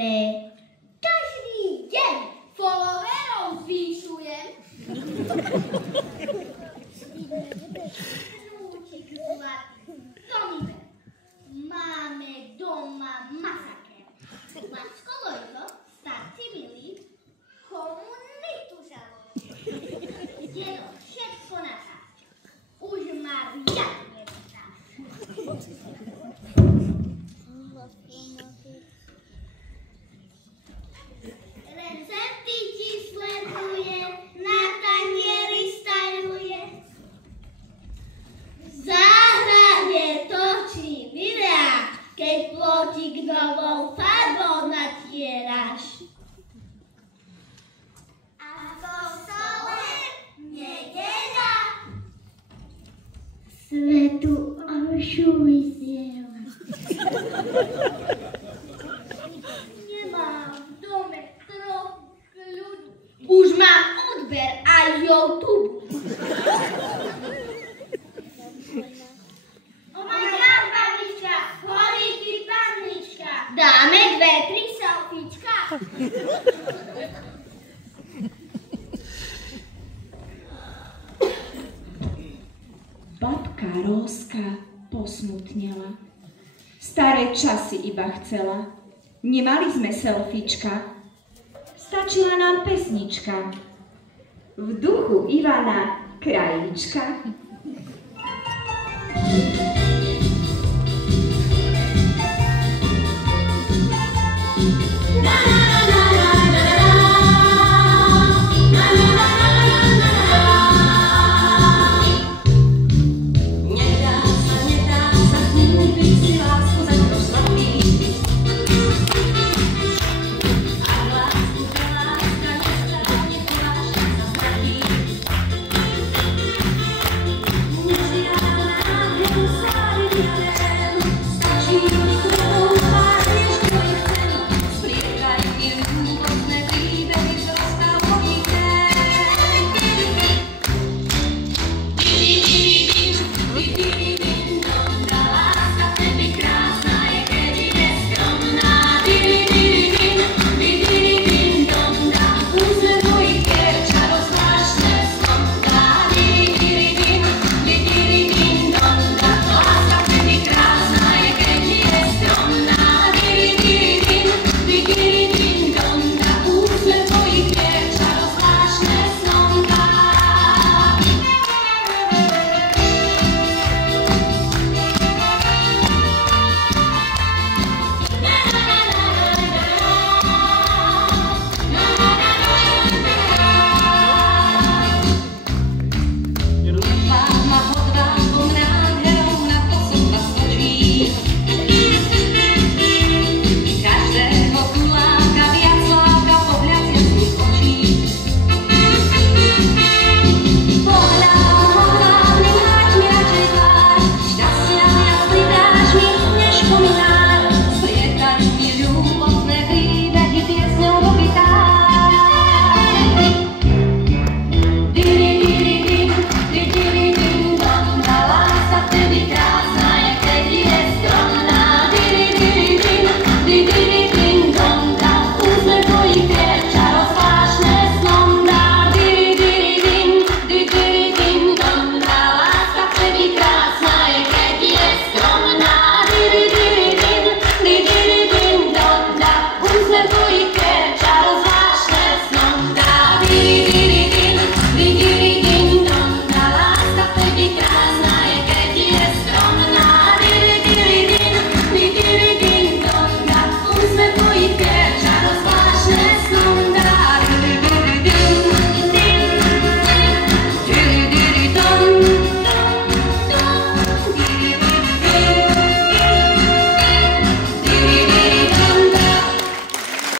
práce. Každý deň followerov zvyšujem. Rúčik zlatý, Tomime, máme doma masaker. Mačko Lojko, starci milí, komunitu žaluje. Dedo všetko natáča. Už ma riadne vytáča. Recepty ti sleduje, na tanieri stajuje. V záhrade točí videá, keď plotík novou farbou natieráš. A v kostole nedeľa svetu omšu vysiela. Nemám v dome trochu ľudí. Už mám odber aj YouTube. Omadiam, babička, chodí ti pannička. Dáme 2-3 selfiečka. Babka Rózka posmutnela. Staré časy iba chcela. Nemali sme selfiečka. Stačila nám pesnička. V duchu Ivana Krajíčka.